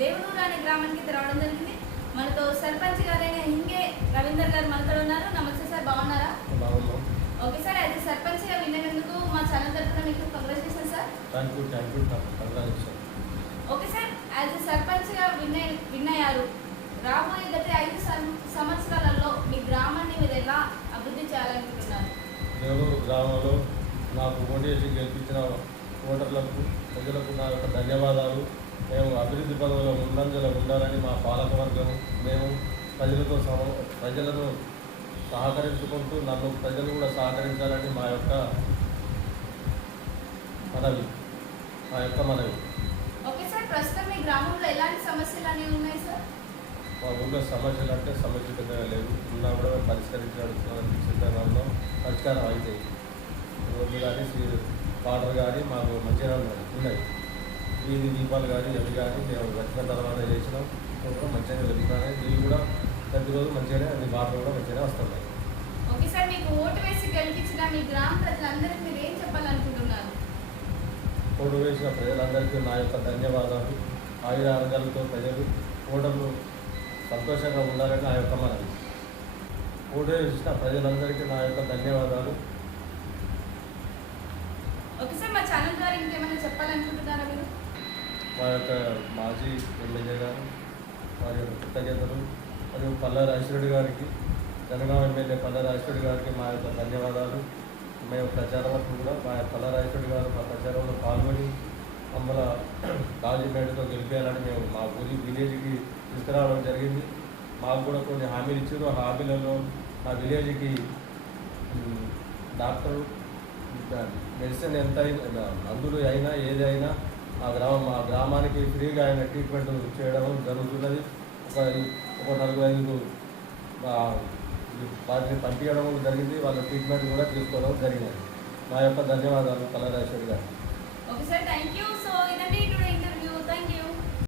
దేవనూరు అనే గ్రామానికి రావడం జరిగింది. మనతో సర్పంచ్ గారైన హింగే రవీందర్ గారు మనతో ఉన్నారు. నమస్తే సార్, బాగున్నారా? ఓకే సార్, అయితే సర్పంచ్గా విన్నందుకు మా ఛానల్ తరఫున మీకు congratulation sir. Okay sir, as a సర్పంచ్గా విన్ అయ్యారు. రాబోయే గత 5 సంవత్సరాలలో మీ గ్రామాన్ని మీరు ఎలా అభివృద్ధి చేయాలనుకుంటున్నారు? దేవనూరు గ్రామంలో నాకు ఓటేసి గెలిపించిన ఓటర్లకు, ప్రజలకు నా యొక్క ధన్యవాదాలు. మేము అభివృద్ధి పదవులో ముందంజలో ఉండాలని మా పాలకవర్గం, మేము ప్రజలను సహకరించుకుంటూ నన్ను ప్రజలు కూడా సహకరించాలని మా యొక్క మనవి. ఓకే సార్, ప్రస్తుతం మీ గ్రామంలో ఎలాంటి సమస్యలు అనేవి ఉన్నాయి సార్? మా ఊళ్ళో సమస్యలు అంటే సమస్య పెద్దగా లేవు, ఉన్నా కూడా పరిష్కరించడానికి సిద్ధంగా పరిష్కారం అవుతాయి. రోడ్లు కానీ వాటర్ కానీ మాకు మంచిగా ఉన్నాయి. వీధి దీపాలు కానీ అవి కానీ మేము వచ్చిన తర్వాత చేసినాం, కూడా మంచిగా వెళ్తున్నాయి. నీళ్ళు కూడా ప్రతిరోజు మంచిగానే అన్ని వాటర్ కూడా మంచిగానే వస్తున్నాయి. ఓకే సార్, మీకు ఓటు వేసి గెలిపించిన మీ గ్రామ ప్రజలందరికీ మీరు ఏం చెప్పాలనుకుంటున్నారు? ఓటు వేసిన ప్రజలందరికీ నా యొక్క ధన్యవాదాలు. ఆయురారోగ్యాలతో ప్రజలు ఓటర్లు సంతోషంగా ఉండాలని నా యొక్క మనవి. ఓటు వేసిన ప్రజలందరికీ నా యొక్క ధన్యవాదాలు. ఓకే సార్, మా ఛానల్ ద్వారా ఇంకేమైనా చెప్పాలనుకుంటున్నారా మీరు? మా యొక్క మాజీ ఎమ్మెల్యే గారు వారి యొక్క కృతజ్ఞతలు, మరియు పల్లా రాజశేఖర్ గారికి, జనగాం ఎమ్మెల్యే పల్లా రాజశేఖర్ గారికి మా యొక్క ధన్యవాదాలు. మేము ప్రచారంలో కూడా పల్లా రాజశేఖర్ గారు మా ప్రచారంలో పాల్గొని మమ్మల్ని రాజీమేడతో గెలిపేయాలని మేము మా ఊరి విలేజ్కి తీసుకురావడం జరిగింది. మాకు కూడా కొన్ని హామీలు ఇచ్చారు. ఆ హామీలలో మా విలేజ్కి డాక్టరు, మెడిసిన్ ఎంత మందులు అయినా ఏదైనా మా గ్రామానికి ఫ్రీగా ఆయన ట్రీట్మెంట్ చేయడం జరుగుతున్నది. ఒక 4-5 వాటిని పంపించడం జరిగింది. వాళ్ళ ట్రీట్మెంట్ కూడా తీసుకోవడం జరిగినది. మా యొక్క ధన్యవాదాలు పల్లా రాజశేఖర్ గారు. Okay sir, thank you. So ఇదండి టుడే ఇంటర్వ్యూ. Thank you.